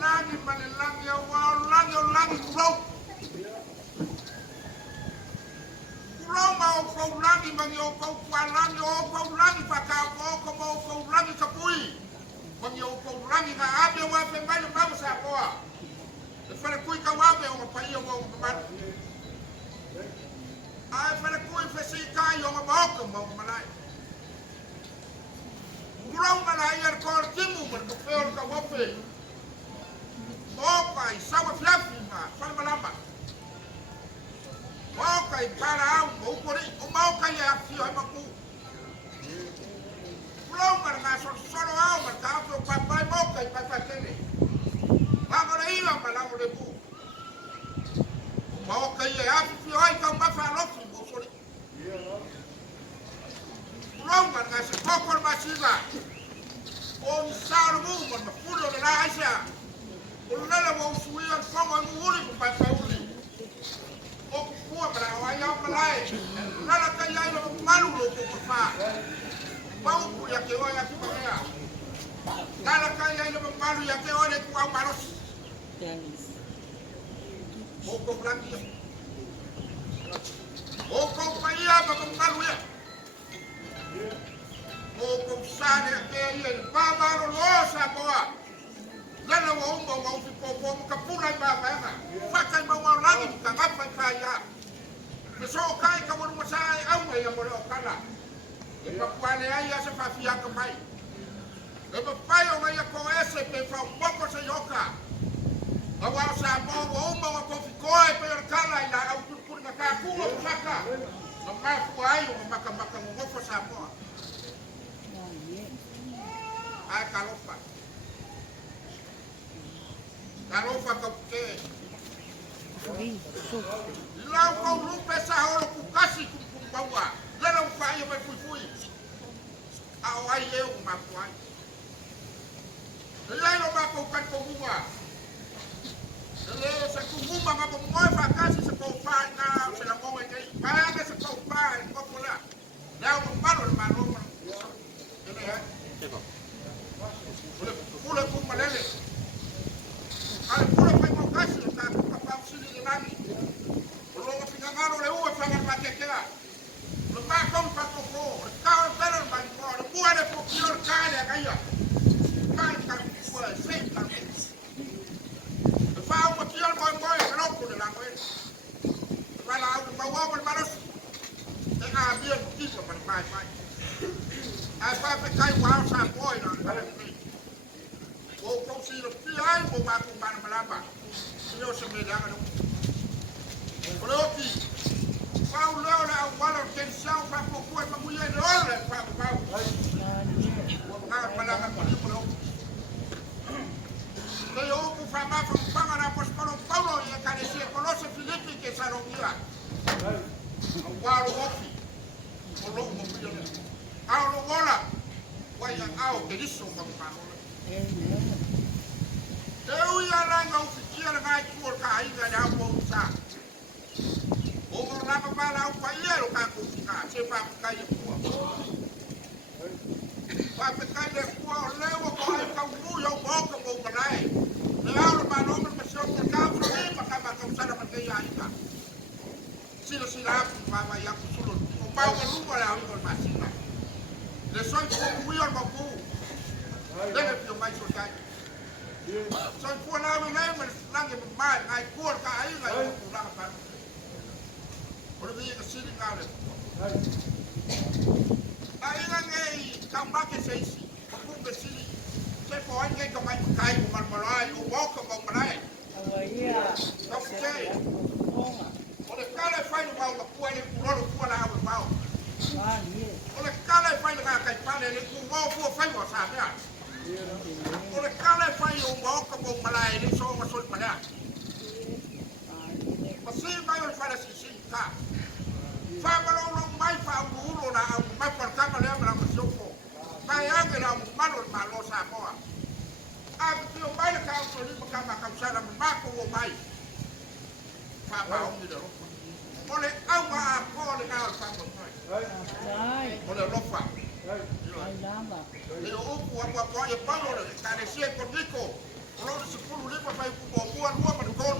langi mane langi o langi kurau. Kurau ma o kau langi mangi o kau kualangi o kau langi whakao o kau langi kapui. Mangi o kau langi ka abe wa pe mai mau sa koa. E whare kui ka wabe o pai o mau manu. Ai whare kui whesi kai o maoka mau malai. Kurau malai ar kor timu mar ka wheo ka wape. Mokai sawa fiafi ma whare malama. Mokai para au o kore o mokai e afio e maku. Kurau mar nga soro au mar ka afio papai mokai papai tene. Mamora ila malau le bu. Mokai e afio ai ka mafa lofi mo sori. Kurau mar nga se kokor masiga. O isaro mu mar mafulo le la aisa. O lele mo sui an fongo e muuri ku papai uli. O kua para o ai au malai. Lala kai ai lo malu lo ko fa. Mau ku ya ke o ya ki marea. Lala kai ai lo malu ya ke o le ku au maros. O ko blanquia. O ko paia ba ko malu ya. O ko sane ke ia ba maro lo sa boa. Lala o mo fi ko ka pula ba ba. Fakai ba wa langi ka ngapa kai ya. So kai ka mo sai au mai mo o kala. E pa kwale ai asa fa fia ka mai. E pa pai o mai ko ese pe fa poco se yoka. Awa sa mo mo ko fi ko e pe kala ila au tur na ka ku o saka. No ma fu ai o maka mo fo sa mo. Ai kalofa. Kalofa ka ke. Lau kau lupa sahoro ku kasih ku bawa. Lalu fai mai fui. Awai eu mapuai. Lalu mapu kan ko bunga. Lalu sa ku bunga mapu moi fa kasih sa ko fai na sa la mo ngai. Para sa ko fai ko pula. Lalu malo. Ini ya. Pula ku malele. Al pula fai ko kasih ta ku pa sini ni nani. Lo pinangalo le uwe fangan matekea. Lo pa kom pa ko ko. Ka pero ban ko. Lo puede po pior kaya kaya. Kan kan ko se kan. Lo pa po pior mo no ko de la ko. Para au pa wa por malos. Te a bien tipo para mai. Ai pa pe kai wa sa ko no para ni. O si lo pi ai mo ma ko ban malamba. Yo se me da no. Propi, Pau Lola, wala tensão para pouco uma mulher olha para Pau. Ah, para lá para o eu vou falar para o Pangana para o Paulo e a carecer com nosso Felipe que se aronia. O guardo ofi, o lobo mulher. Ah, o gola, vai a o que isso para o Paulo. Eu ia lá não fiquei lá por cair lá o sa. O morava para o paieiro caco fica, se vai ficar de rua. Vai ficar de rua, leva o pai com o mulho, o boca, o balai. Leva para o homem que se o carro, para acabar com a matéria ainda. Se não se lava, vai a costura. O pau que nunca é a única vacina. Lesões com o mulho, o bocu. Deve ter mais soltado. Só que for lá, não lembra, lá de mais, aí cor, aí, aí, lá para Ora dia que se ligava. Aí ninguém também que se isso. Porque que se se for ninguém que vai cair com marmalai, o boca com marmalai. Ok. Olha cara faz o mal da pua ele pulou no pua lá o mal. Olha cara faz o cara cai ele com o mal faz o sabe. Olha cara faz o boca com marmalai ele só uma só marmalai. Você vai fazer assim, tá? Fama não vai fazer o na mais por cama lembra o seu fogo. Vai agora o malo sa boa. A que o baile cá o livro cá na calçada maco o bai. Fama o milho. Olha a cor cá o fama. Olha lofa. Eu o apoio Paulo carecia comigo. Olha sepuluh ribu pai buat dua pendukung.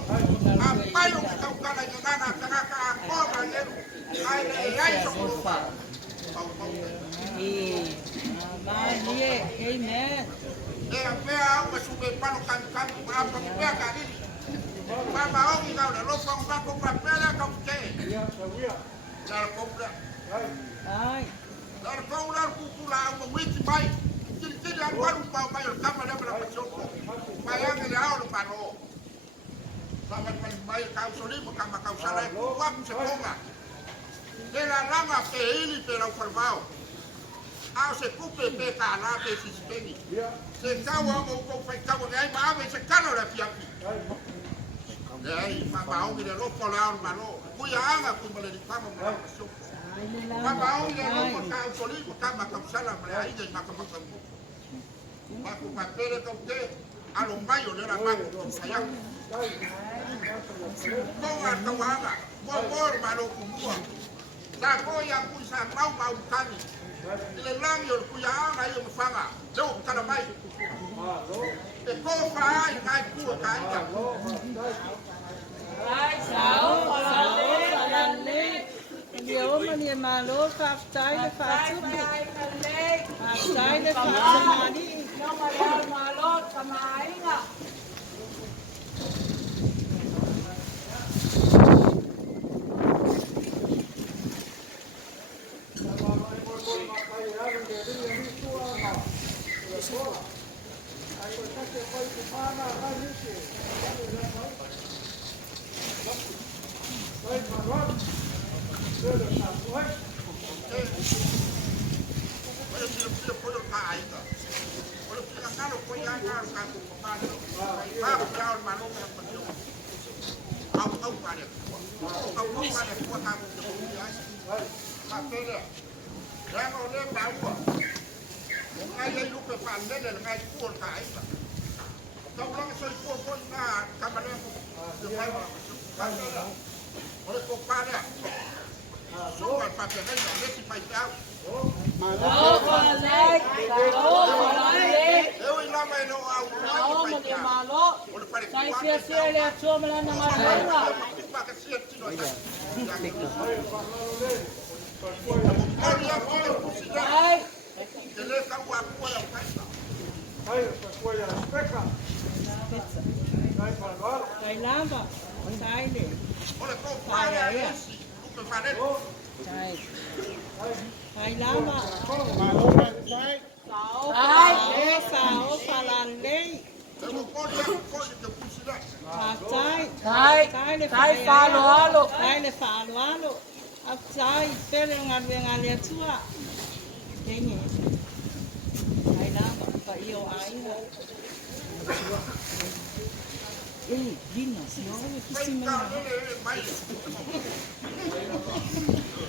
Apa yang kita udah lagi karena apa banyak ai sepuluh pak. Amen. Apa masuk ke panu kan apa kita kali ini. Mama orang kita udah lupa ngomong papel kau cek. Dah kau dah. Dah kau dah pulang mengwiti baik. Jadi aku baru bayar kamar dia berapa cukup. Bayar ni dia orang baru. Sampai bayar kau soli bukan kau salah. Kuat sekolah. Dia lama ini terlalu perbau. Aku sekupe pekala besis ini. Sekawa mau kau kau ni maaf sekalo dah piak. Jadi mama dia lupa lawan baru. Kuya anga kuy balik kamu masuk. Mama dia lupa kau soli bukan kau salah. Mereka ini makan. Aku papel kau ke alung bayo dia nak sayang. Kau ada wala, bor baru kumua. Tak kau yang pun saya mau kami. Ilang yo kuya ang ayo mafanga. Jauh kana mai. Kau fai kai ku kai. Ai sao falale. Điều mà niệm mà lỗ pháp trái là pháp trước đi. Pháp trái là pháp mà đi. Nó mà lỗ mà ấy nè. Thầy làm vậy, sai đi. Thầy ấy à? Thầy làm vậy. Sáu phà lan đi. Trái phà lúa luôn. Trái này phà lúa luôn. Áp trái, phê lên ngàn liệt chua. Thế nhỉ? Thầy làm vậy, phải yêu ái nữa. Gina, senhora que se manda.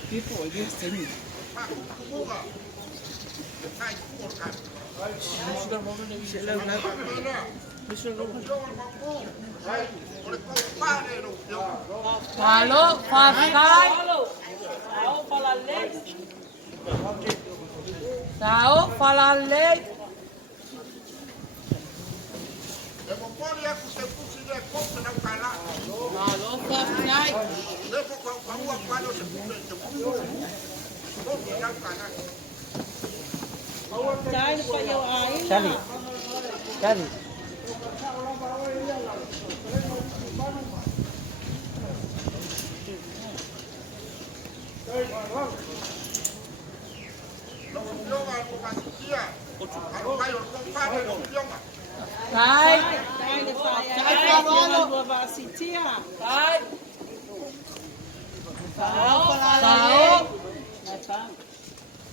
People are singing. Falou, Sao fala lei. Cari.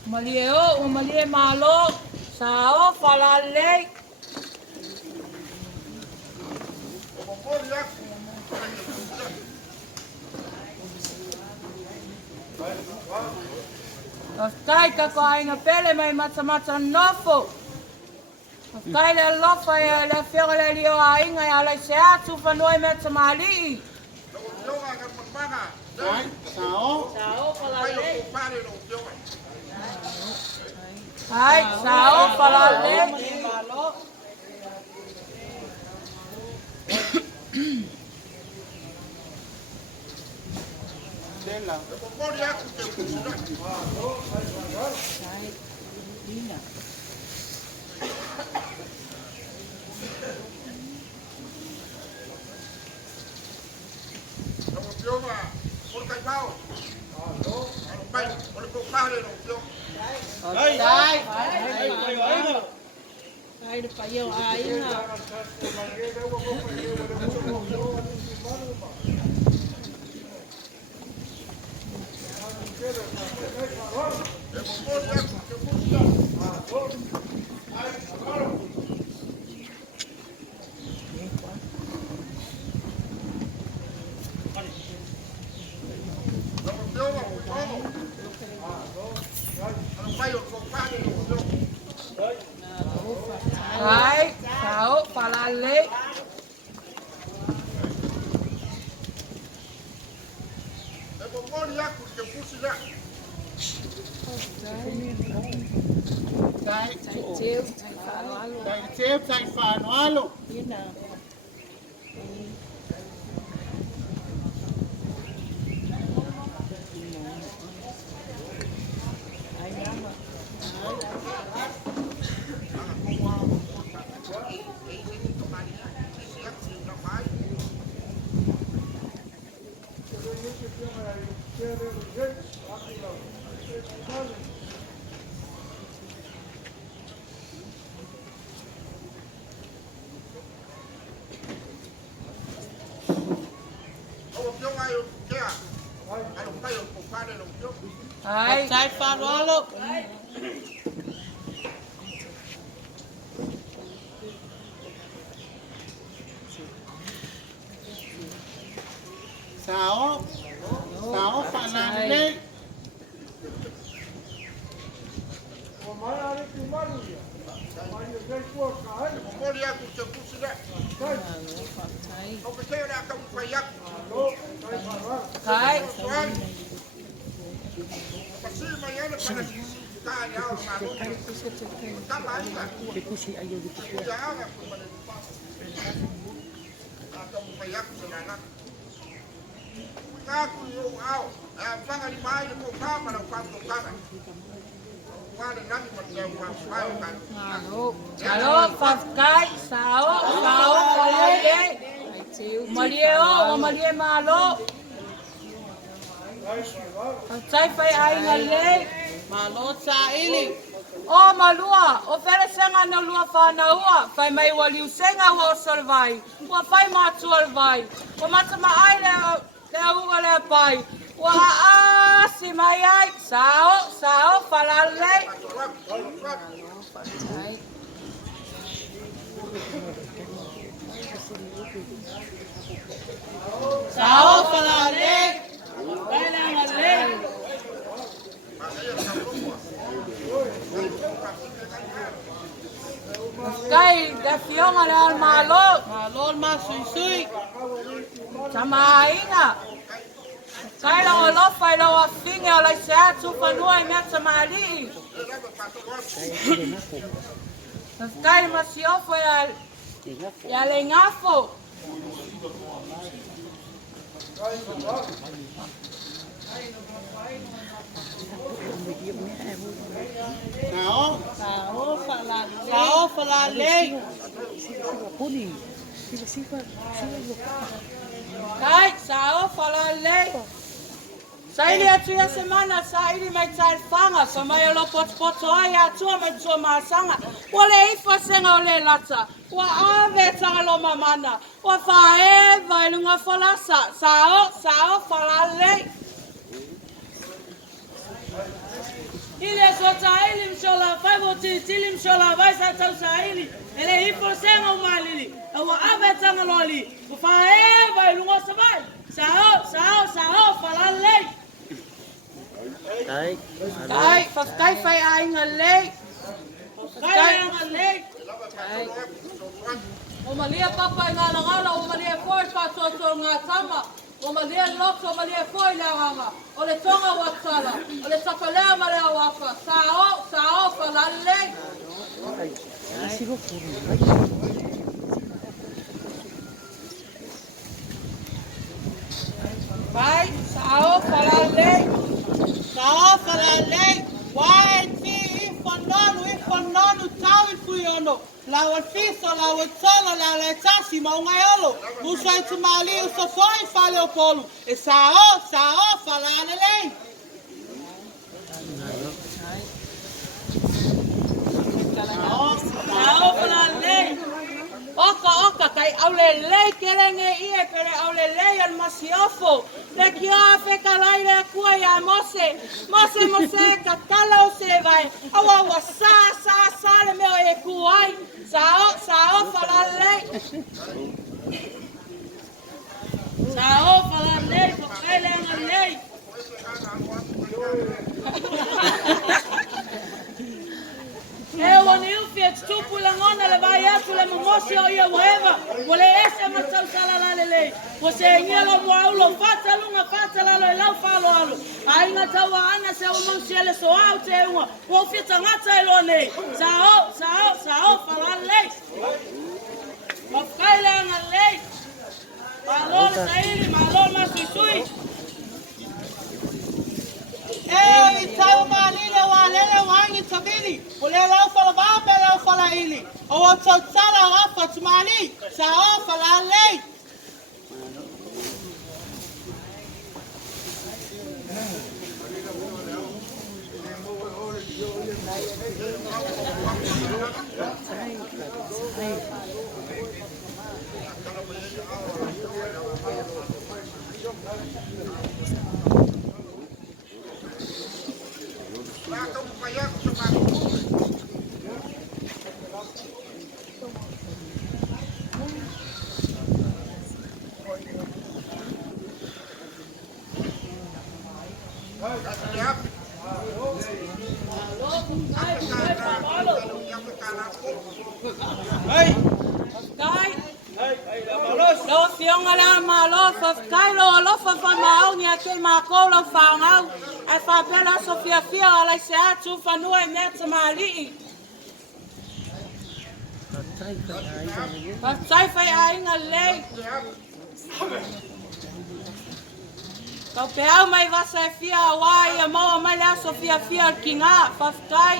Malie malo, sao falale. Stai ka ko ai na pele mai mata nofo. Stai le lofa e le fere le lio ai ngai ala se atu fa noi meta mali. Sao falale. Ai, sao falale. Tela. Pokoknya aku sudah. Sai. Ina. Kamu coba, por kau. Kalau baik, boleh kau kare dong, jom. Sai. Sai de payo aina. Sai. Sao falale. Sai chiêu, sai phá nó luôn. Sai chếp, sai phá nó luôn. Biết nào. Ai nhắm mà. Sai phá nó luôn. Sao phá lan lên. Sai. Alo, Pascal, sao falale. Mario, Mario malo. Sai fai ai ngale. Malo sa ili. O malua, o fere senga na lua fa na ua, fai mai wali usenga wa salvai. Wa fai ma salvai. O mata ma ai le ua le pai. Wa a si mai ai, sao falale. Sao falale. Vai la ngale. Kai da fiona le al malo ma sui sama inga kai la lo fai la finga la sa tu fa noi me sama ali kai ma si ofo ya le ngafo Sao falale. Kai, sao falale. Sai dia tu ya semana sai dia mai sai fanga sama ya lo pot ya tu mai tu masanga. Ole ifa senga ole lata. Wa ave tanga lo mamana. Wa fa vai lunga falasa. Sao falale. Ile sota ili mshola fai voti tili mshola vai sa tau sa ili ele hipo senga umalili awa abetanga loli fa vai lungo sabai sao falale kai fai ai ngale o malia papa ngala o malia foi fa so ngatama o malia lok o malia foi la ranga o le tonga wa sala o le sapalea male wa fa sao falale falalei. Wai ti fononu tau I puiono. Lawa fiso, lawa tolo, lawa tasi, maungai olo. Musa I tumali usofoi fale o polu. E sao falalei. Sao falalei. Oka kai aulelei kerenge ie pere aulelei al masiofo. Le kia feka lai le kua ya mose kakala o se vai. Awa sa le meo e kuai. Sao falalei. Sao falalei kokele ngalei. Eu fiat stupu langona le vai atu le momosi o ia whatever. Wale ese matau sala lele. Você ia lo moaulo fata lunga fata la lo lau falo alo. Ainga taua ana se o monsiele so au te unga. Wo fita ngata ilo nei. Sao fala lei. Mafkaile anga lei. Malol sairi malol masui. Ei, tau malile wa lele wangi tabili. Ule lau fala bape lau fala ili. O o tau tala rafa tumani. Sao fala lei. Lo fionga la malo fa kailo lo fa mau ni aquel makolo fa ngau ai fa bela sofia fia ala se atu fa no e net mali fa sai fa ai nga lei Kau peau mai va sa fia wai a mo mai la sofia fia kinga fa kai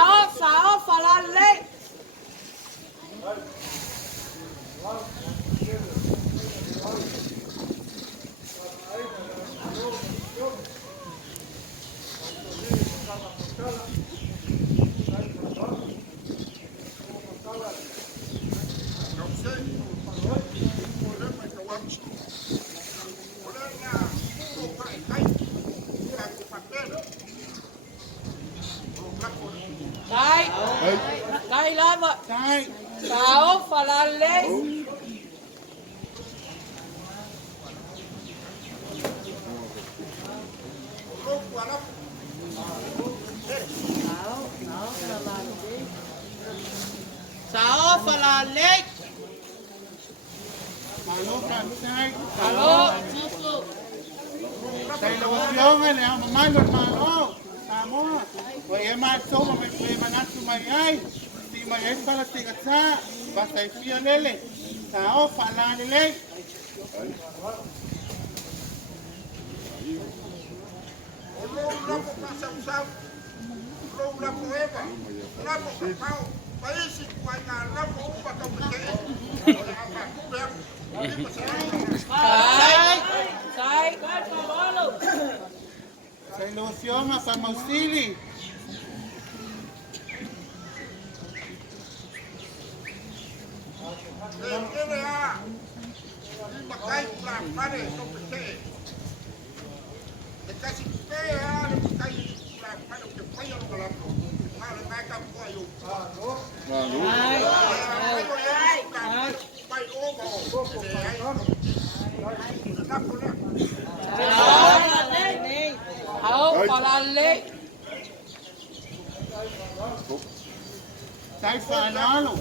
Sao fala lei. Dai lava. Sao fala lei. Sao fala lei. Malo kansai. Alô. Sai lo yonga ne malo malo. Amo. Oye maso me manatu mai ai. Si mai es para tigatsa. Basta fia lele. Sao fala lele. ko pasau lo la poeva la ko pau paisi kwa na la ko pa ka ke apa ku be ni Sai, Paulo. Sa ilusyon nga sa mausili. makai pra pare no pe e kasi pe ale makai pra pare ke pai no la ko ale na ka ko ayo pai o ba Sai fanalo.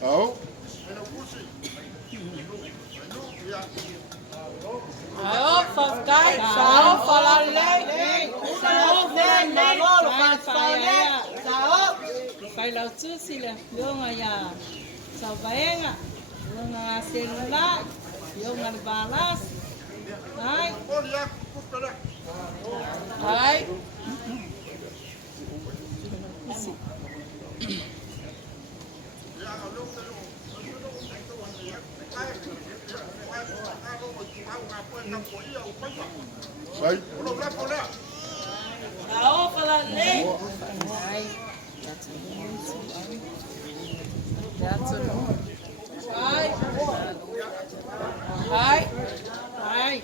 Oh. Sao Softai, sao Falalei, sao Malolo, sao phải lau chữ xí là lương à ya, sao vàng à, lương à celular, lương à balas, đấy, đấy. Sai. Sao Falalei. That's a no. Hi. Hi. Hi. Ai.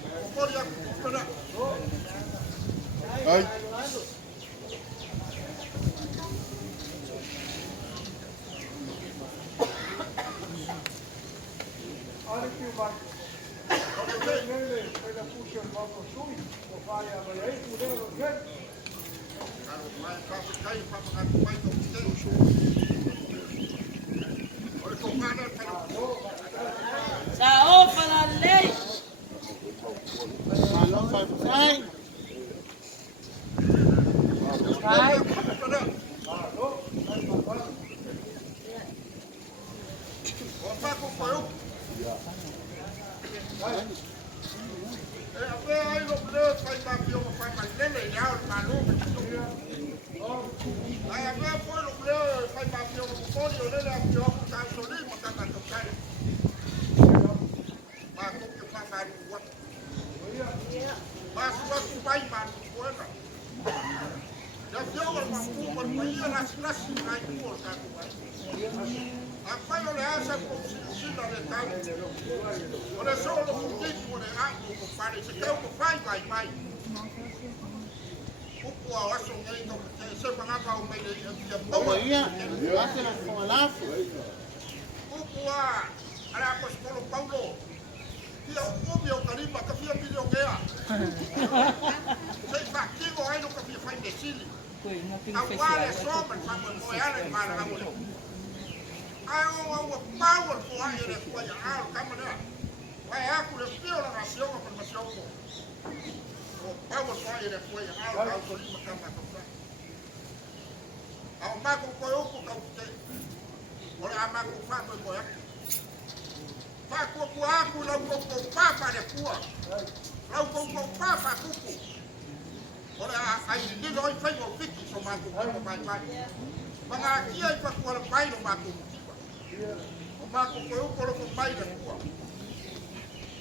Sao Falalei. Malo sa sai. Hi. Apaio le asa con sila le tanto. Ora solo con tipo le anco con fare se che un fai mai. Upo a aso ngai to che se pa ngapa o mai le dia Como ia? Hace los comalazo. Upo a ala ko skolo Paulo. Dia o meu carimba ka fia pilio gea. Sei pa kigo ai no ka fia fai de sili. Agora é só para apoiar a maravilha. Ai o power for aí ele foi a câmera. Vai a com o fio na nação a formação. O power for aí ele foi a autorismo câmera. Ao mago foi o que eu sei. Ora a mago faz foi boa. Vai com o água lá com o papa de rua. Lá com o papa cuco. Ora ai ni loi fai o fiti so mago ko mai mai. Mga kia i pa ko pai no mago. O mago ko o ko pai na ko.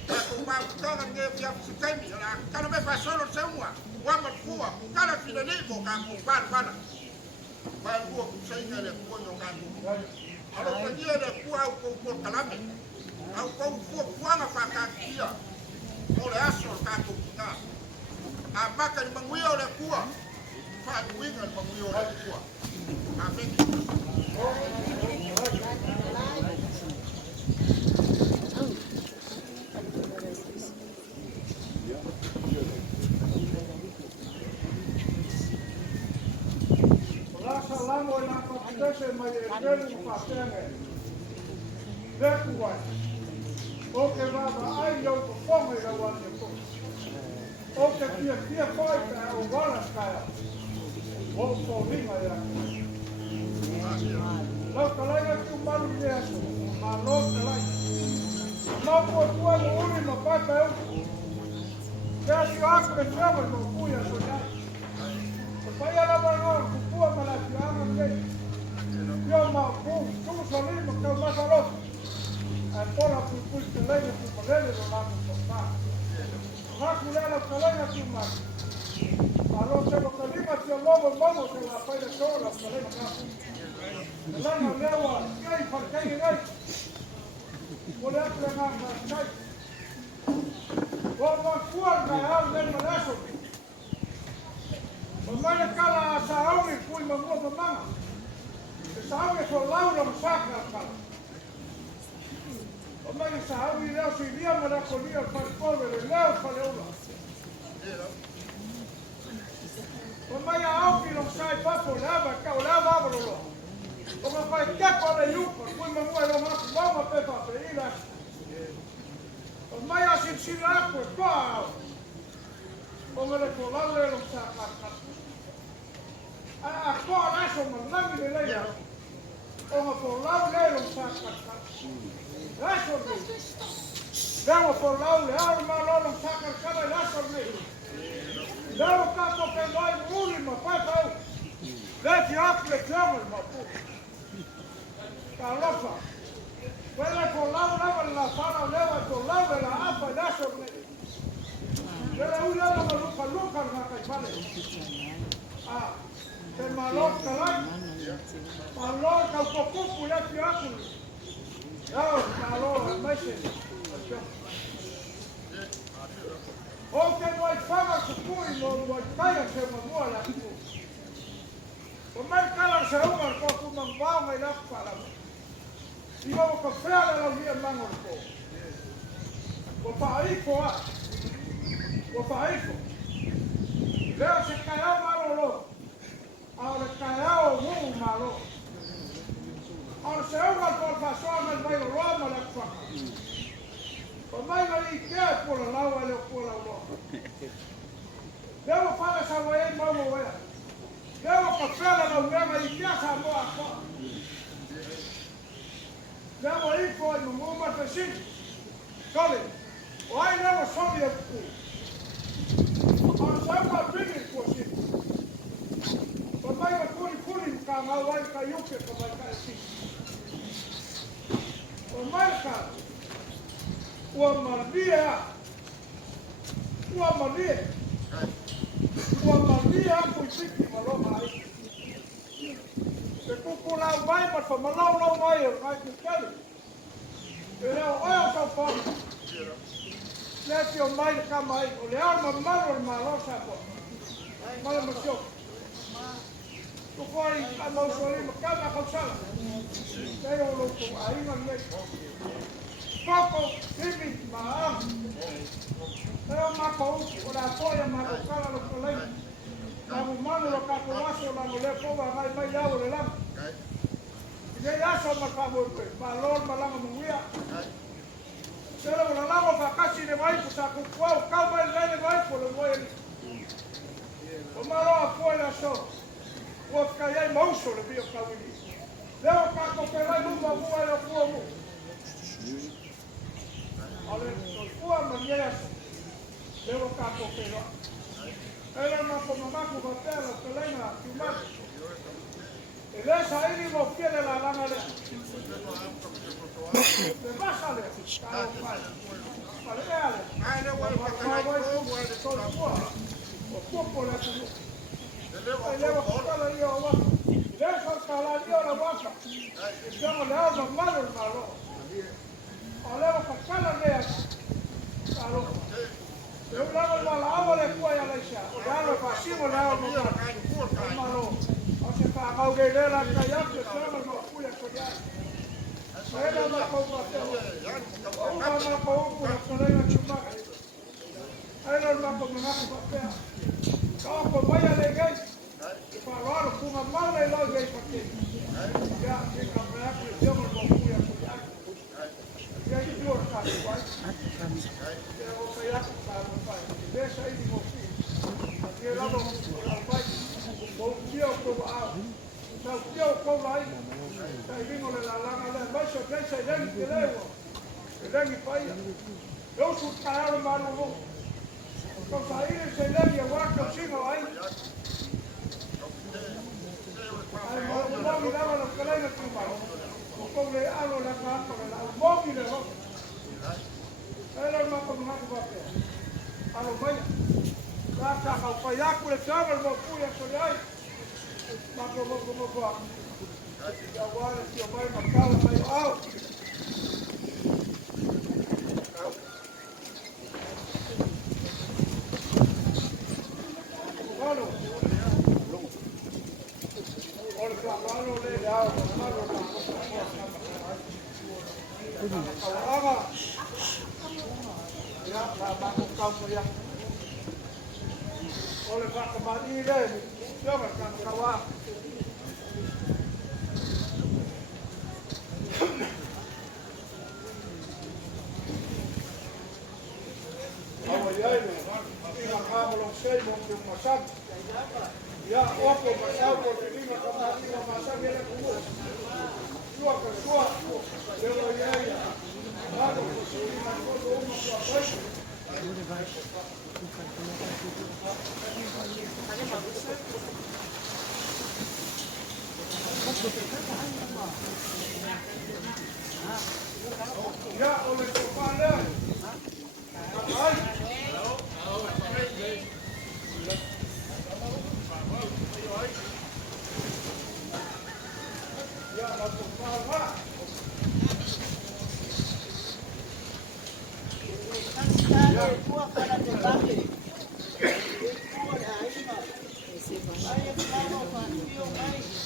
Ta ko ma ka na nge pia sitemi ora kana me fa solo semua. Wa ma ko kana finalivo ka ko bana. Ba ko sai na le ko no ka ko. Alo ko dia de ko kalame. Au ko na fa ka kia. Ora aso ka ko ta. A maka ni manguia ole kua. Fa winga ni manguia ole kua. Amen. La salamo e la competência mai ele fa teme. Vekua. O que vai ai eu phong ai la wan ko o te pia foi ka o wala ka o ko ni ma ya lo ka la ku malu ya ma lo ka la no po po uni ma pa pa ya si ak me chama no kuya so ya pa ya la ma no ku ma la ya ma ke yo ma ku so ni ma ka ma ka lo ancora più questo lei più magari non hanno portato ma culera calena più ma allora se lo calima si all'uomo il modo che la fai da sola calena capo la non lewa che fa che lei vuole altre mamma sai vuole fuori da al del malasso ma ne cala sauni poi ma muovo mamma sauni con Laura sacra ma che sa, io leo si via ma da collia al polvere, leo fa le uno. Ma io occhi non sai proprio leva, leva lo. Come fai il capo alle lupo, poi mi muoio ma per fare il ma io si l'acqua qua. Come le colore non sa a qua adesso ma non mi lei. Come colore non sa Devo parlare, ma non sa cercare la sorrisa. Devo capo che noi uni, ma poi poi. Vedi anche chiamo ma pure. Carlosa. Quella con la fara leva con la appa e la sorrisa. Quella una ma Luca ma che fare. Ah, che malocca lei. Malocca un po' cupo e più acqua. Allora, invece, o che vuoi fare su cui non vuoi fare se non vuoi la tu. Come il cala se uno al poco non va e la fa la. Io ho comprare la mia mano un po'. Lo fai qua. Lo fai qua. Leo se cala malo lo. Ahora cala o malo. Ora se uno al passato al vai Roma la fa. Ormai non gli chiede pure l'auto e le pure l'auto. Devo fare la vai in modo vero. Devo passare la uomo di piazza a qua qua. Devo ir poi non vuoi mai così. Coli. O hai devo solo io qui. Ora se uno al primo così. Ormai va curi in cama vai a caiucche come così. Ormai cara, Maria, poi sì, ma lo mai. Se tu con la vai, ma lo vai, ormai ti chiedi. E io sono forte. Lei ormai il camai, le armi ma lo sa poi. Ma lo so. Tu fuori a mausoleo, casa con sala. Sei un loco, ahí non è. Poco, dimmi, ma però ma con la foglia ma con cara lo collega. La mano lo capovaso la non le pova mai lavoro là. Che ya so ma favore, ma lor ma la non via. Se lo lavo fa cacci ne vai sa con qua, calma il bene vai con lo vuoi. Ma lo fuori la so. Vuoi che mauso le bio cavoli. Devo capo per la lunga vuoi lo fuoco. Allora, il fuoco mi è devo capo per la. Era una come macco per terra, che lei ha più macco. E lei sa io lo chiede la lana lì. Le basta lì, caro fare. Fare le vuoi fare solo fuoco. O fuoco le tu. E devo portare io a Devo calare io la bocca. E siamo le armi male il malo. Allora facciamo le allora. Io lavo la avola e poi alla scia. Allora facciamo le armi malo. O se fa maugere la caiaccia, siamo ma pure cogliare. E la ma combattere. Una ma paura, sono io ciumma. E non ma come una combattere. Dopo vai alle gate. Parlare come male la gate perché. Ya, che cambiare il giorno con cui a cogliare. Ya di più orcare qua. vino le la langa le mai so che sei dentro che levo e dentro poi io sul canale ma non vo con sai sei dentro e guarda sino ai ma mi dava lo scalene prima con le alo la carta la mobile no era ma con una cosa alo mai la sa fa poi acqua le chiave lo poi a sogliai ma come qua ya guarda io poi marcavo sai out Valo. Ora qua valo le dao, valo la. Ya, ba ko kau ya. Ora qua ka mani le, ya ba ka kawa. Ya, opo pasau por lima kama lima masa viene como. Sua ka sua, delo ya ya. Nada, lima todo uma sua coisa. Ya, oleh kepala. Ai. Ya, la kepala.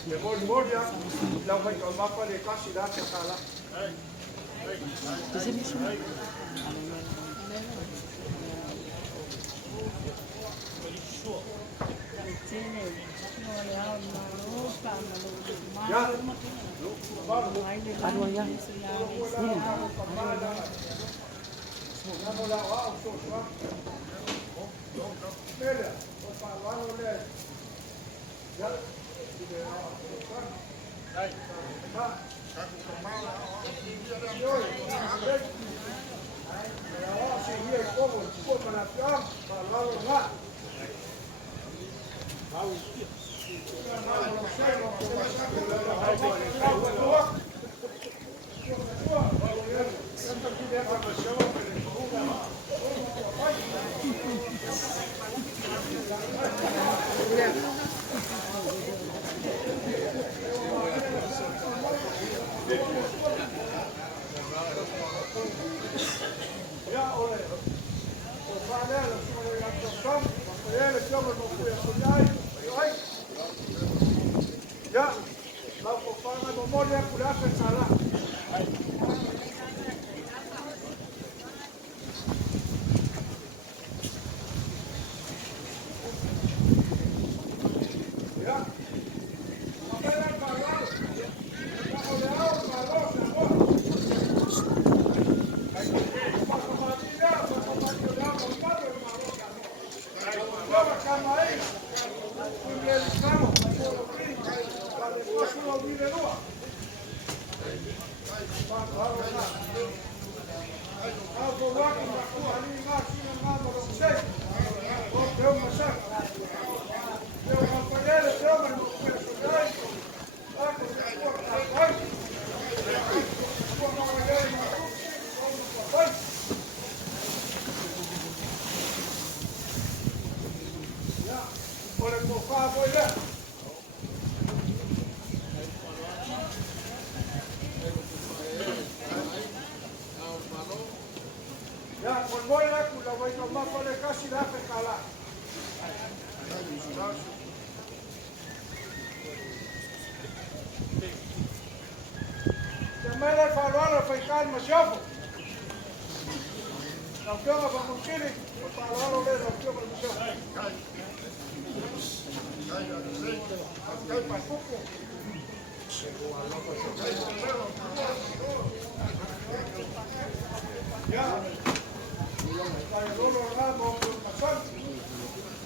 Memoria, la vai con mapa de casi da que cala. Ya. Aduh ya. Mira, opa, vamos a leer. Ya. Ya, la popana memoria curada sala. Ya. Ya, con voy a la voy a tomar por el casi la pecala. Llamar al farol a pecar más yobo. La opción a Pamuchini, el farol le la opción a Ya.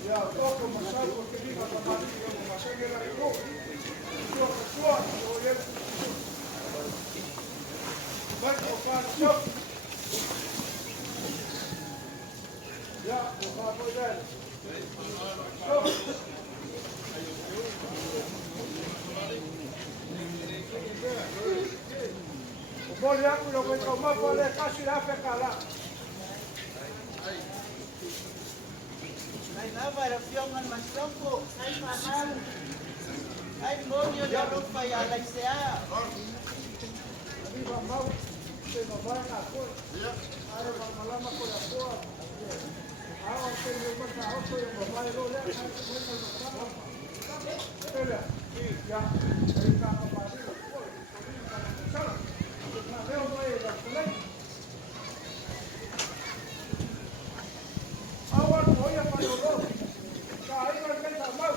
Ya, poco más algo que diga la madre, como más en el arco. Yo, Bole aku lo que toma bole casi la fe cala. Ay, na variación al masonco. Ay, mamá. Ay, moño de ropa y a la isea. Viva mau, se nos van a por. Ahora vamos a la por la por. Ahora que me manda otro y me va a ir a ver. Espera. Ya. Ahí está papá. Ahora voy a para los dos. Ahí va a estar mal.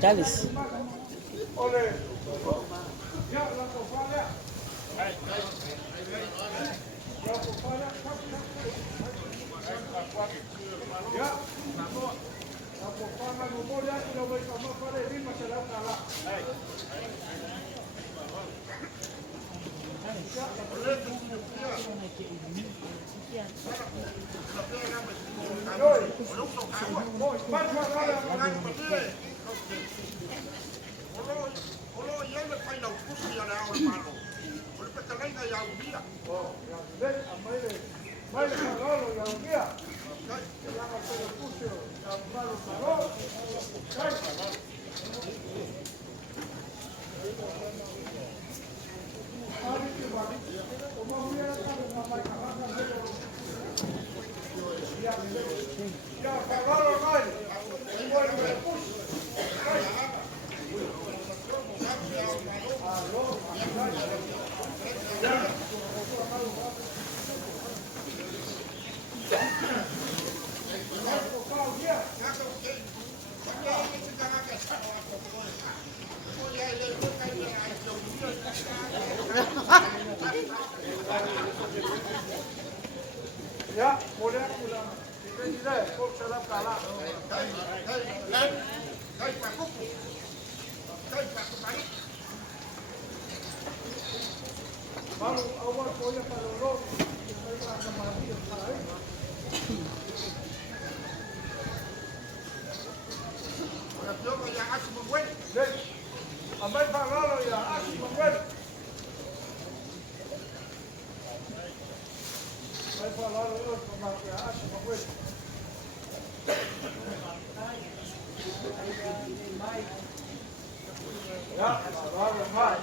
Davis. Ole. Ya la cofala. Ya cofala. Ya. La cofala no mola y lo voy a tomar para el mismo se la cala. Ya, boleh pulang. Kita tidak, kok salah kalah. Baru awal boleh kalau lo, kita akan mati sekali. Dek, ambil kalau ya asyik mengwen. Ambil kalau lo memakai asyik mengwen. Ya, baru mai.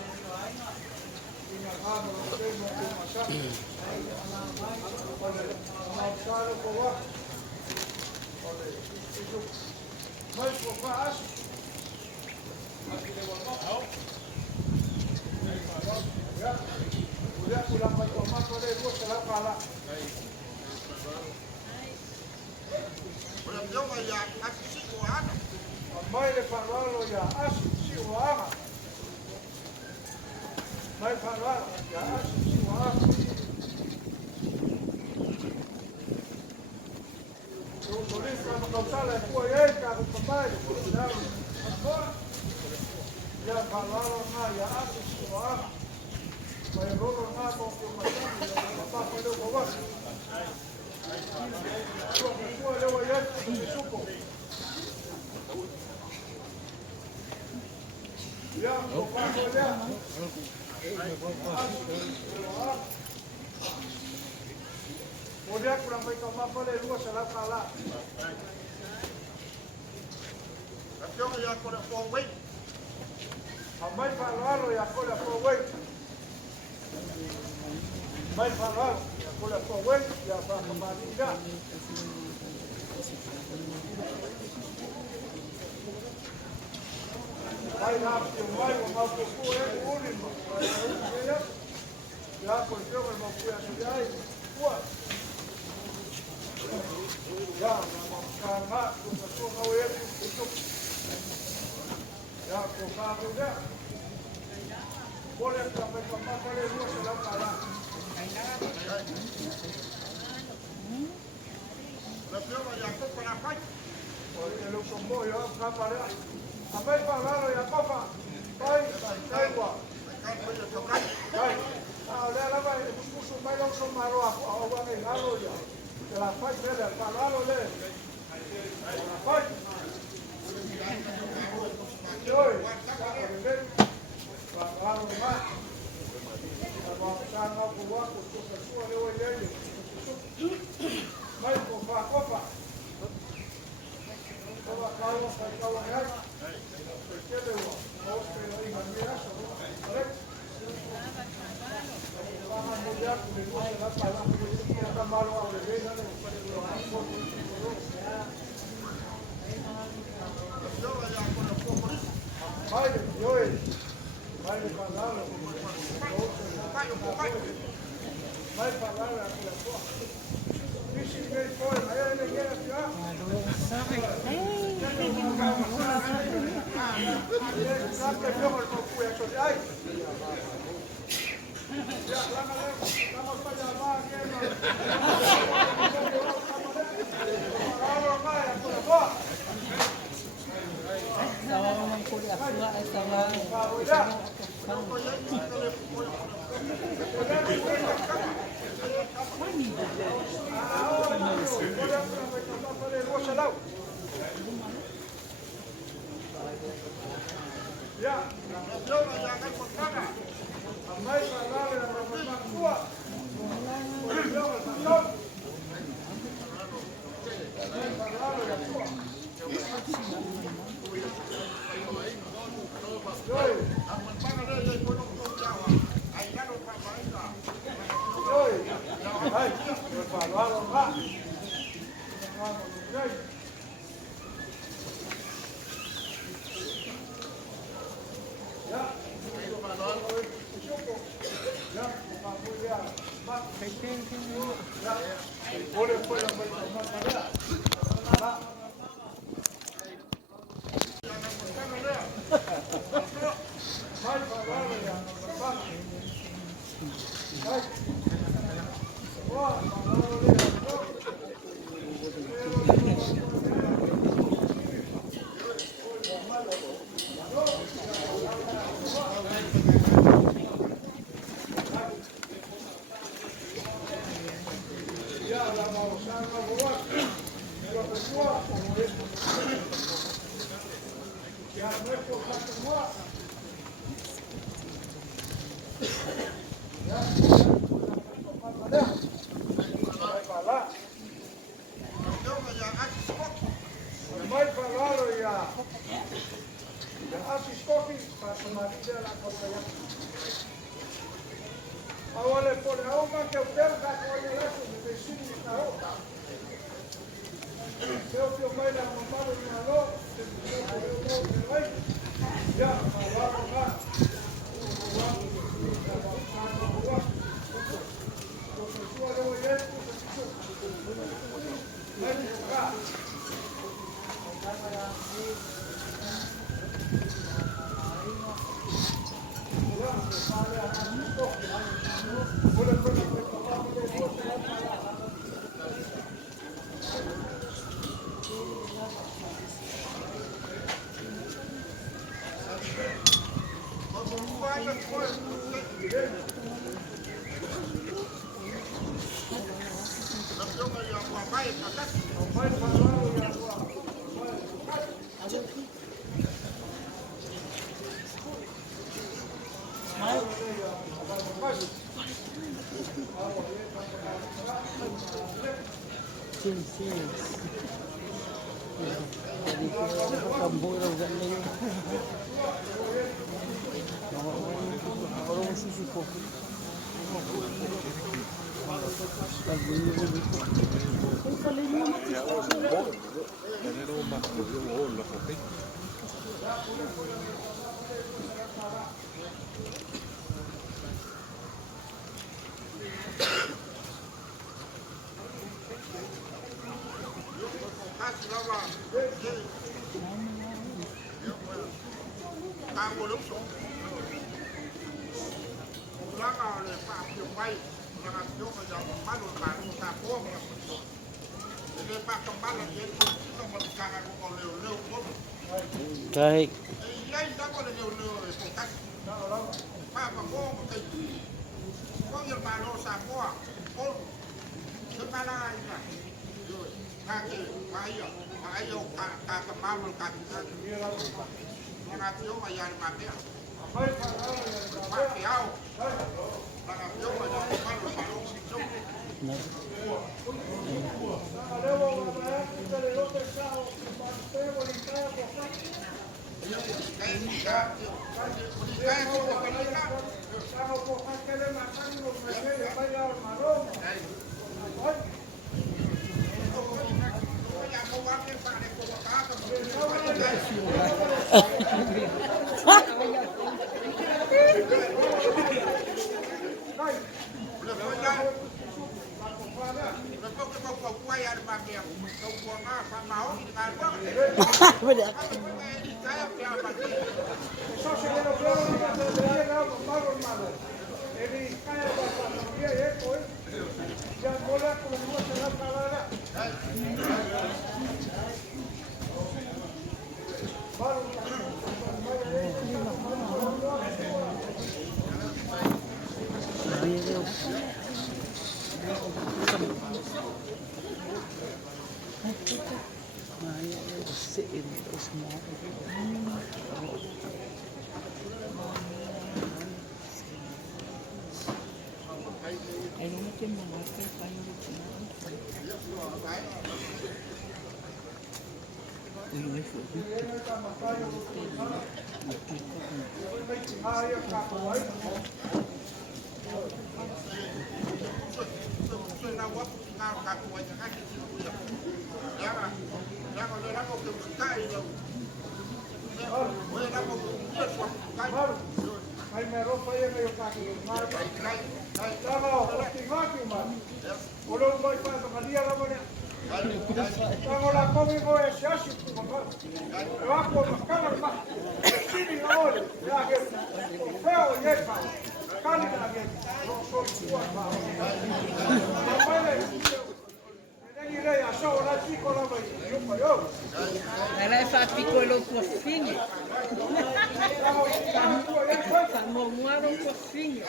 Ingat kamu mungkin mau masak. Oleh masak kuah. Oleh itu. Mai kuah asyik. Ya, udah pulang ke rumah boleh gua salah kalah. Mai le paralo ya asyik si wanga. Mai paralo ya asyik si wanga. Yo boleh sama kau salah kuah ya kalau kembali boleh. Ya paralo na ya asyik si wanga. Mai rolo na kau macam ni apa pada bawa. Kuah lewa ya suku. Ya, copa ya. Kemudian kurang baik kau apa le luas salah kalah. Tapi orang yang kau nak forward, Amai falalo ya kau dah forward. Amai falalo ya kau dah forward ya apa kembali dah. Mai nak mai mau kuku urin. Ya kau jangan mau kuya sejai kuat. Ya, karena tu kau itu. Ya, kau kau dia. Boleh sampai kemana boleh luas dalam kalah. tapi orang yang kau pernah fight, Boleh elok semua ya, berapa dia? Ambil falalo ya kopa. Kai gua. kan punya sebelah. Kai. Ah, dah lama musuh mai long som maro aku awak ni halo ya. Kalau fight dia falalo le. Fight. Yoi. Falalo mah. Kalau sana gua untuk sesuatu lewat dia. Mai kopa. Kopa kalau kalau ya. Kita lewat. Mau sekali lagi dia semua. Baik. Vamos mudar de lugar la palabra que está malo a beber, no puede lograr Tapi orang yang kau nak forward, Baile, Joel. Baile palabra. Baile palabra aquí la tua. Dice que foi, aí ele quer ficar. Sabe que eu não fui a chorar. Ya, vamos para allá, Sama kulit pula sama. Ya, tapi orang yang akan berpana, amai palabra la mamá tua. Por Dios, el pastor. Amai palabra la tua. Joy, berpana dia yang kau nak jawab. Ayah nak apa itu? joy. Ay, el palabra va. Joy. Ya, ya, vamos ya. Ya, boleh pulang berteman pada. Mai palabra ya, papá. Ay. Wah, palabra ya. Ya, la vamos a probar. Pero pessoa, ya no es por tanto más. Ya, vai falar. Tapi orang yang akan sport, Vai falar ya. Ya asis kopi para marido la compañía. Ahora le pone a una que usted va a coger eso de vecino y está otra. Creo que me la mamá de mi aló, ya, vamos a tapi orang yang buat baik, akan Casi la va. Pago lúc sống. Lá ngào này phạm kiểu bay. Là ngạc yếu mà dòng bắt đột bản của ta phố mà. Nên bác trong bác là chết. Trong một càng là còn liều không. Đây. Đây đã có liều rồi. Phải tắt. Bác mà phố một tình. Có nhiều bà lô xà phố à. Ôn. Thứ ba là ai nhỉ? Rồi. Các cái mà yêu cả bao luôn cả nó là thiếu mà dài mà thế mà kéo là thiếu mà nó bắt được bao luôn chung Ela fa piccolo porcini. Fa muovono un porcini.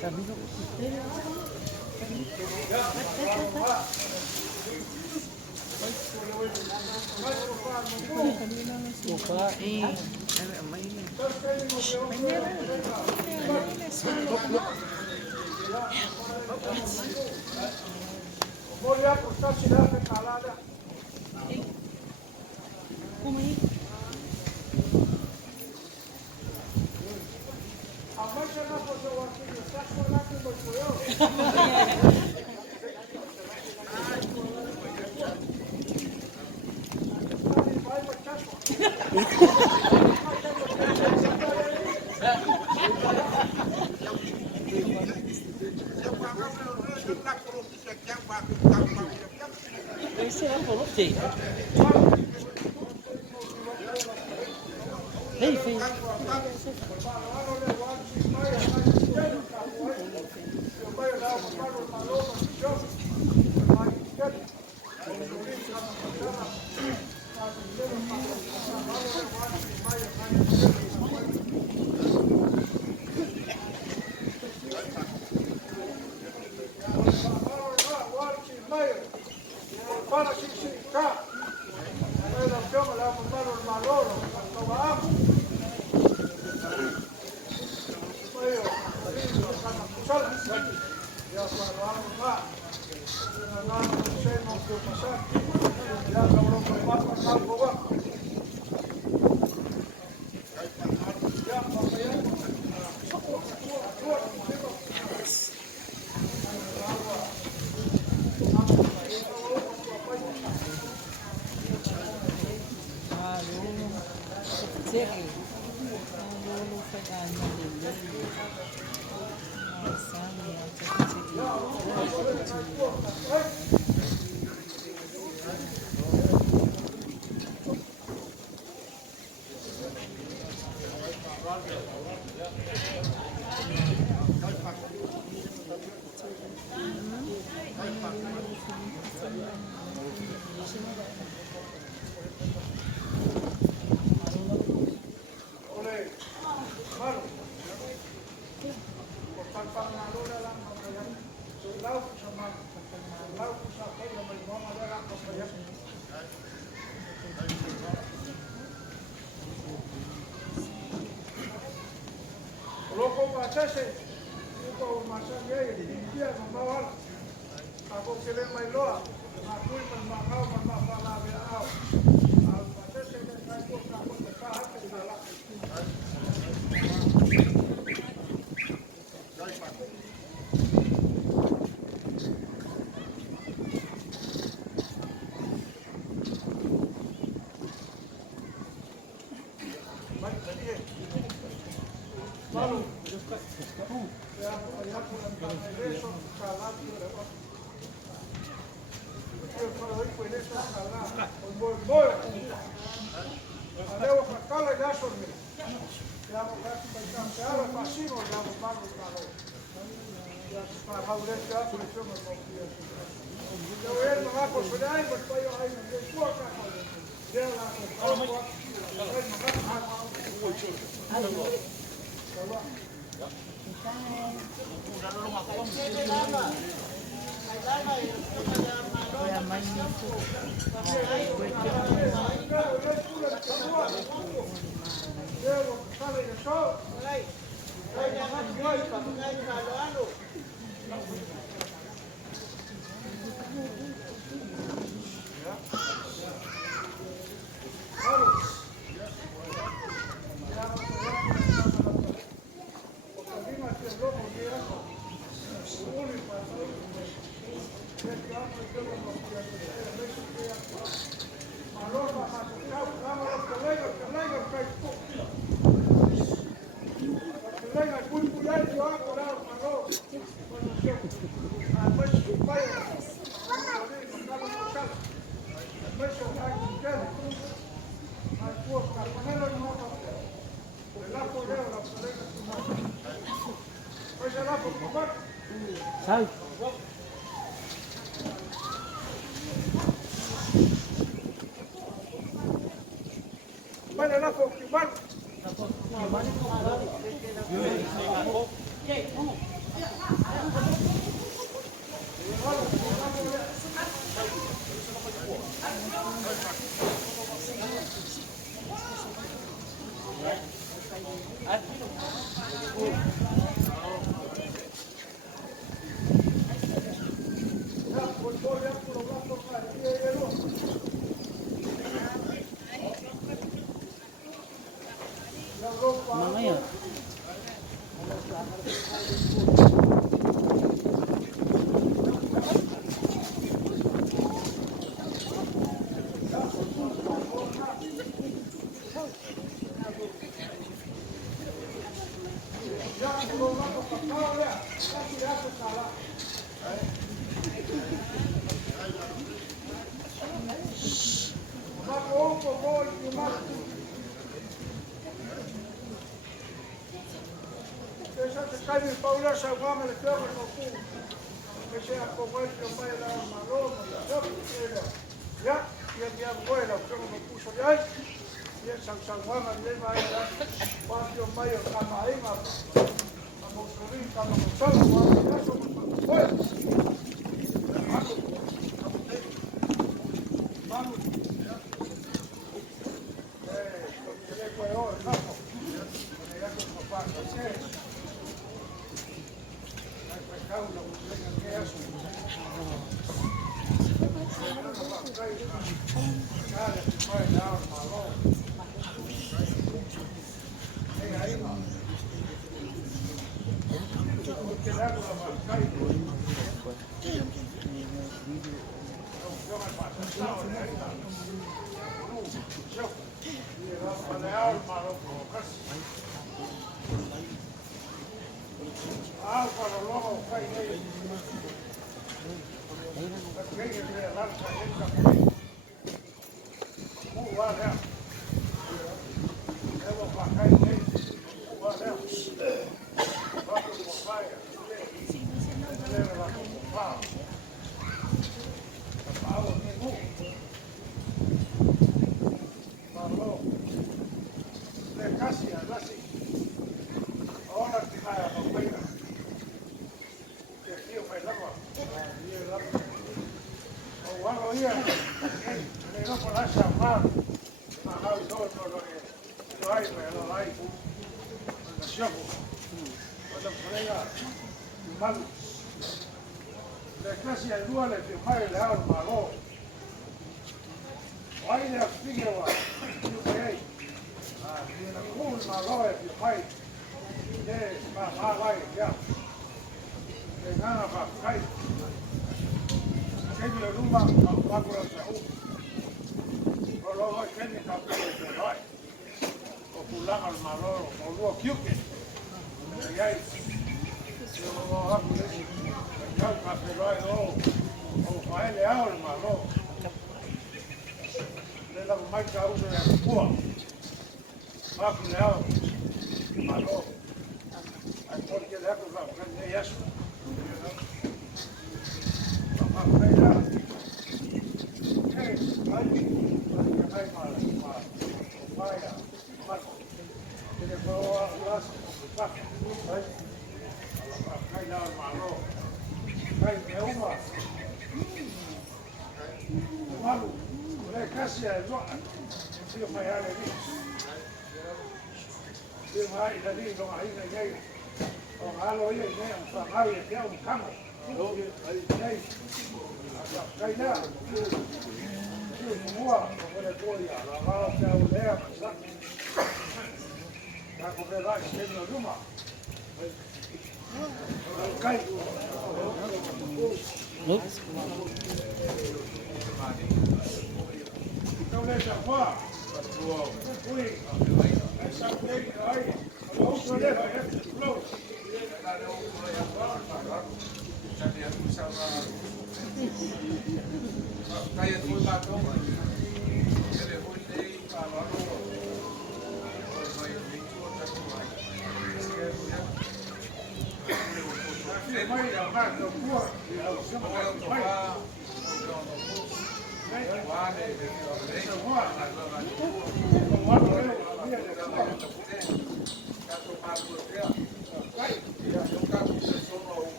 Sabi ko, Voglio portarci la calada. A mai ce n-a fost o articolă, stați cu lacrimi cu eu. Sì. Ehi, figlio. Sao? Vale la foto, vale. Mga yun.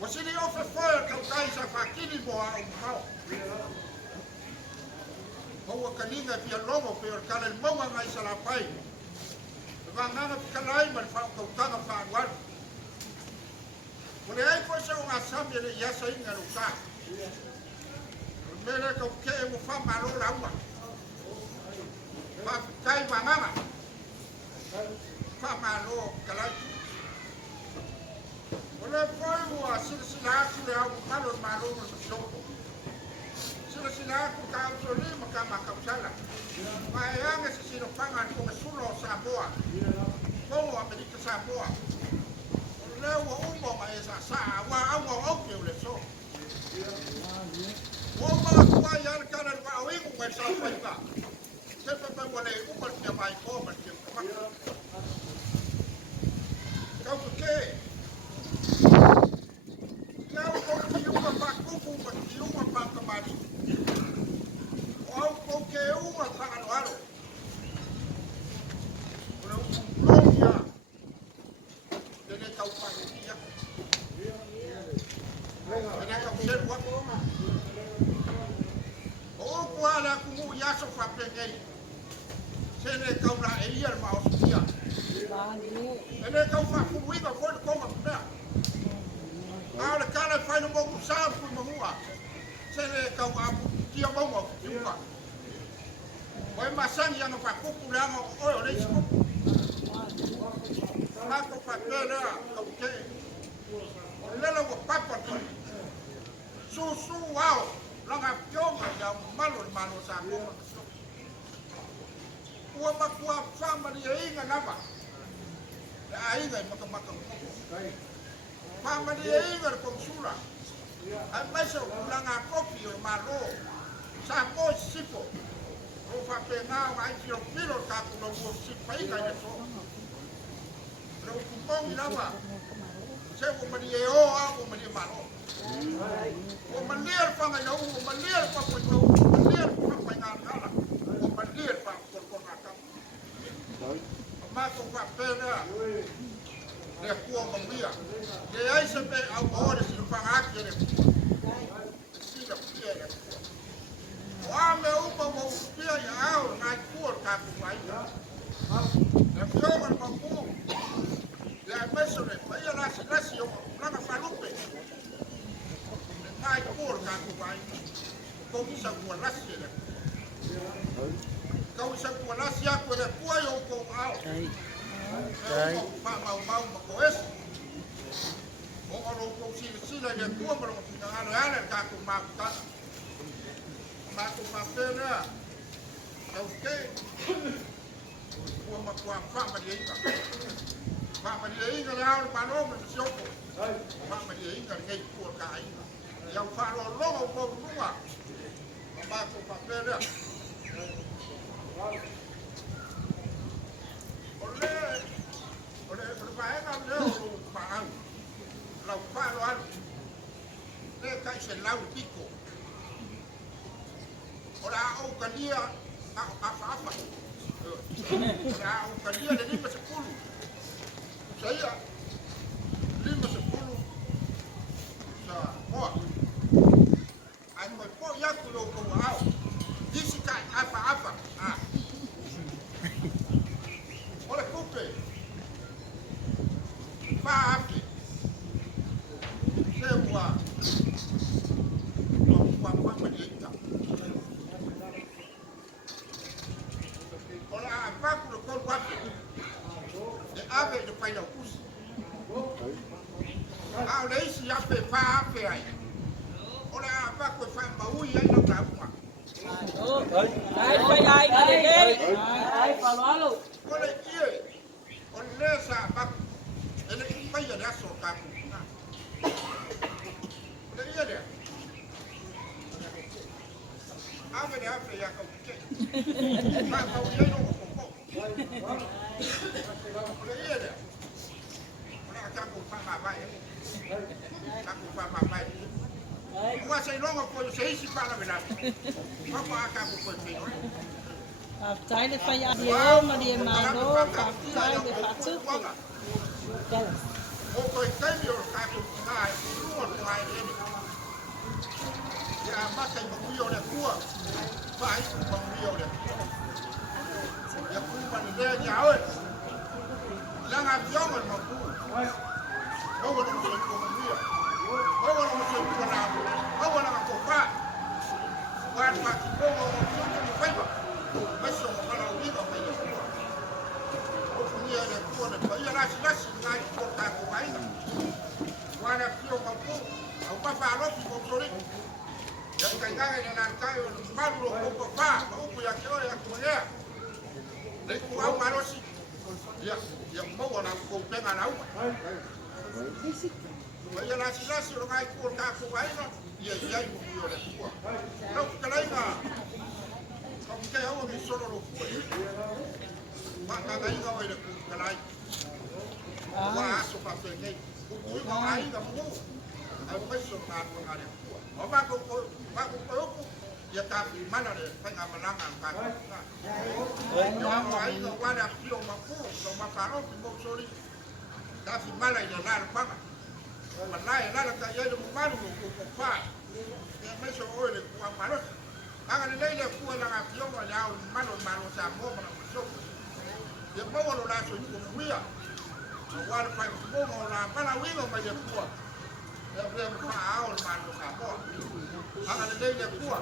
Wasili ofe foil kaukai sa fakili boa umau. Bawa kalinga pia longo pia kala monga ngai salapai. Vanganga kalai man fa kautanga fa wan. Kule ai ko sa unga sambe le yasa inga luka. Mele ka ke mo fa malo lawa. Fa kai vanganga. Fa malo kalai. Ole foi mo silsila kule au malo malo mo soko. Silsila ku ka usoli maka makausala. Mayanga sisino pangan ko sulo Samoa. Ko Amerika Samoa. Ole wo umbo mai sa wa awo oke ole so. Wo ma kwa yar kana wa wi ku mai sa fa ba. Sepa pa wala ku pa ke mai ko ma ke ko. Kau ke Kau kau uma pakuku uma pakamari. Kau ke uma tanganuaro. Kalau Colombia, jadi kau pakai jadi kau serwa. Oh, kuala kumu ya sofa pengai. Sene kau la eir mau dia. Sene kau fakuwi kau kau mana? Ahora cara faz no bom sábado por mamua. Se ele cau abu dia bom o tiuka. Oi masan yang fa popular o oi leis ko. Ma ko fa pela o ke. Lela o papa tu. Su wow. Langa pioma ya malo sa ko. Kuwa makua fama dia inga nava. Ainda maka. Pama dia ingar konsula. Ai pesa ulanga kopi o malo. Sa ko sipo. O fa pena ai tiro pilo ka ko no sipa ina ya so. Pero kupong lama. Se ko mani e o a ko mani malo. O manier pa nga yo, o manier pa ko yo, o manier pa pa nga kala. O manier pa ko nga ka. Ma ko fa pena. Le kuo mambia. Le ai sempre au ore si pangaki le. Si la pia le. Wa me upa mo pia ya au na kuo ka ku mai. Le kuo man pa ku. Le meso le pa ya la si yo na falupe. Le mai kuo ka ku mai. Ko ki sa ku la si le. Kau sa ku la si aku le kuo yo ko au. Mau ko es. O alo ko sila ya ku mo ko na ala ka ku ma ka. Ma ku ma pena. Okay. Ku ma ku fa ma dia ika. Fa ma dia ika la pa no mo si ko. Fa ma dia ika ngai ku ka ika. Ya fa lo ko ruwa. Ma ku fa pena. Oleh berbahagia leo pahang, lau paluan, le kai se lau pico. Orang au kalia apa. Orang au kalia dari 50. Saya 50. Sa mo. Ai mo po ya ku lo ko au. Disi kai apa. Ah. ave de pai da kus ao dei si ape fa ape ai ora va ko fa maui ai no ta uma Ai, foi ai, Ai, falou. ora ie on lesa va ele ki pai da so ka ku na ora ie de ave de ape ya ka ke fa maui ai no ko ora ie de Aku fama vai. Aku fama vai. Gua sei longa por sei se para verdade. Vamos acabo por sei. Aftaile van ja die oma die malo, aftaile gaat zo. Ook al kan je ook gaan naar vroeger naar in. Ja, maar kijk maar hoe je dat doet. Vijf van hoe je dat. Ja, hoe man het ja hoor. Lang heb je jongen maar hoe. Hoe we dan zo komen hier. Hoe we dan zo komen. Hoe we dan komen qua. Waar maak je komen om te doen met vijf. Met zo'n van een weer op je. Ook hier de koorden. Maar je laat je les naar je kort daar voor mij. Waar heb je ook al voor. Ook maar vaar op je komt zo in. Ja, ik kan gaan en dan kan je een man op een vaar. Maar ook je kan je komen hier. Ik moet ook maar los zien. Ja, je moet wel naar de penga nou. Maar je laat je les nog een kort daar voor mij. Jij moet hier de koor. Nou, kan je maar. Kaya ako ni solo lo po. Makagay ka ay kalay. Waaso pa pe ngay. Kuy ka ay ka mo. Ay ko so na ko ngale. O ba ko ko ya ka mana de pa nga malanga ka. Yo ay ka wala kilo ma ko so ma paro mo sori. Da fi mala ya la pa. Wallahi la ka ya de mo malu ko pa. Ya me so ole ko paro. Ang nilay ko lang ang yung wala malo sa mo mga so. Yung mo wala so yung kuya. Wala pa mo wala para wingo may ko. Yung pa aol malo sa mo. Ang nilay ko.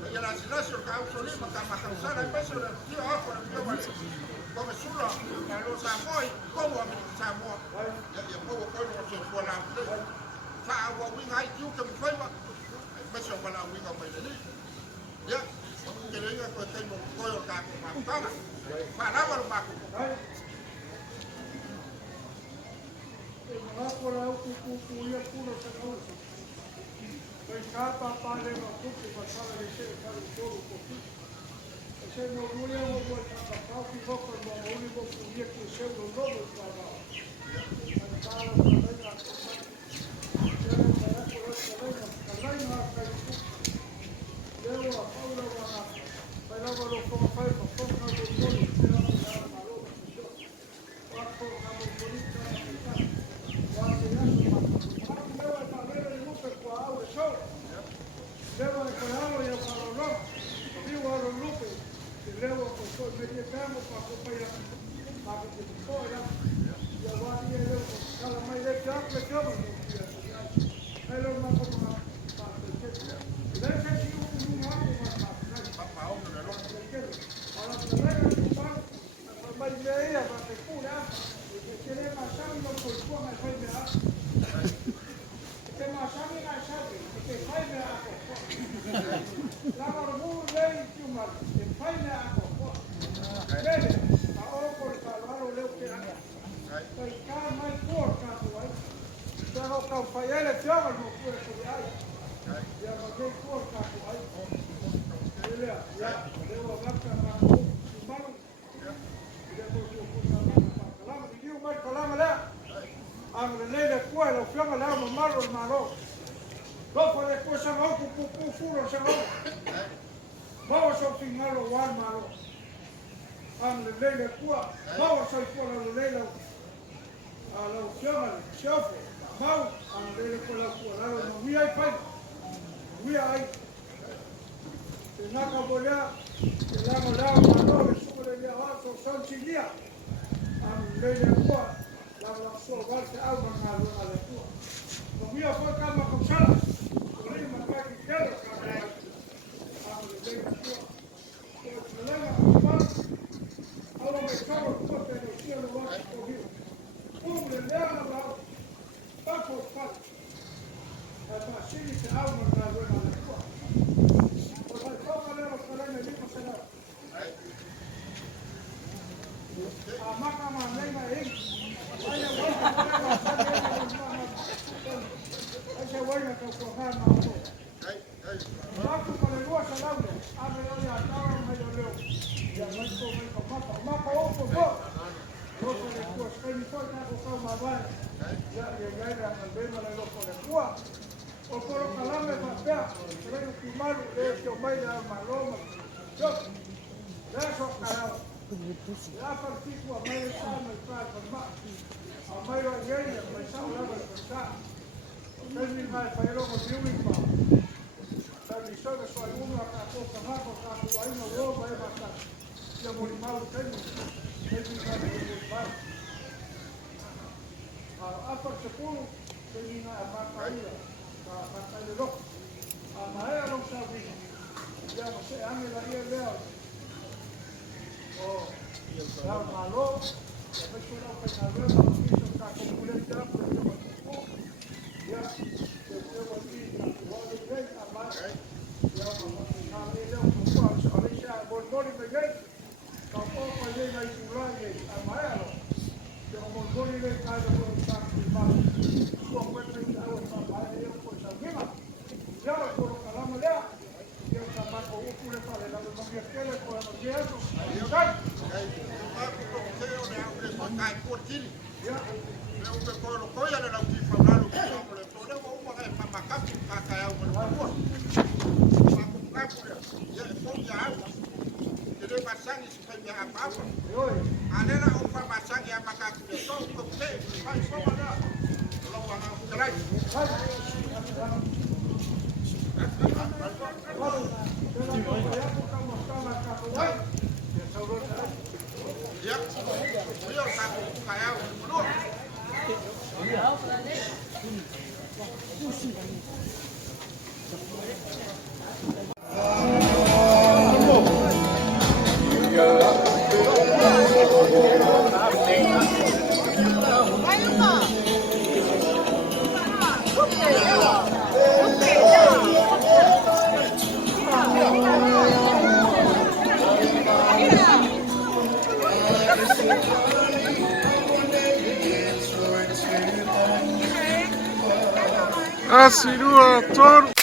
Kaya na sila so ka so ni makamakasana pa so na di ako na yo wala. Kung sura malo sa mo ko mo sa mo. Yung mo ko no so wala. Sa awa winga yung kamay ba. May so wala wingo may dali. Ya, que le diga que tengo un pollo que me toma. Para lo bajo. No por ahí cuya puro se conoce. Pues cada papá le va a cumplir pasar a decir que el todo poquito. Ese no voy a volver a papá y vos con lo único que hubiera que ser los lobos para cantar la reina. Quiero para por esta reina Luego a Paula bailaba los como fai con forma de boli, era la maloca, yo. Cuatro forma de boli, cuatro ya luego el padre de Lupe cuadro de sol. Luego de cuadro y el palolón, digo a los Lupe, y luego pues soy medio camo para acompañar, para que se fuera. Y ahora día luego cada mes de que hambre yo me decía, es lo más como para que Vamos a finalo wan malo. Ang lele kuwa, vamos a ir a lele a la opción al chofe. Vamos ang lele kuwa la kuwa. La no we ai pai. We ai. Na ka bolea, la mola malo sobre le abajo son chilia. Ang lele kuwa, la so parte algo malo a la kuwa. No we fue kama kusala. Ori makaki kero kama. Ahora me cago en todo, pero sí lo voy a coger. al bema la lo por Cuba. O por calame papea, pero que malo es que mai da maloma. Yo. Eso carajo. Ya participo a mai está no está con más. A mai va bien, pues está hablando de verdad. Ustedes mismos para ir a un triunfo. La visión de su alumno acá poco más, porque ahí no veo, va a pasar. Ya muy mal tengo. Es mi madre muy mal. Apa sepuluh dengan apa kaya, apa kaya loh. Amaya loh sabi. Ya masih angin lagi leh. Oh, ya malo. Ya betul apa yang ada itu tak kemudian tidak perlu. Ya, itu lagi wali leh apa. Ya kalau dia untuk Malaysia boleh begini. Kalau apa dia lagi lagi amaya loh. Yang boleh leh kalau ya por calama ya ya sama ko ukule pale la no me quede por el gobierno ayudar ya eu me colo coia na uti faularo que eu le tô eu vou pagar para macaco para cair o meu amor ya foi ya ele passar isso vai me rapar alena o para passar ya macaco de só o que vai só lá lo van a traer ya yo saco cair o meu Asirua Toro.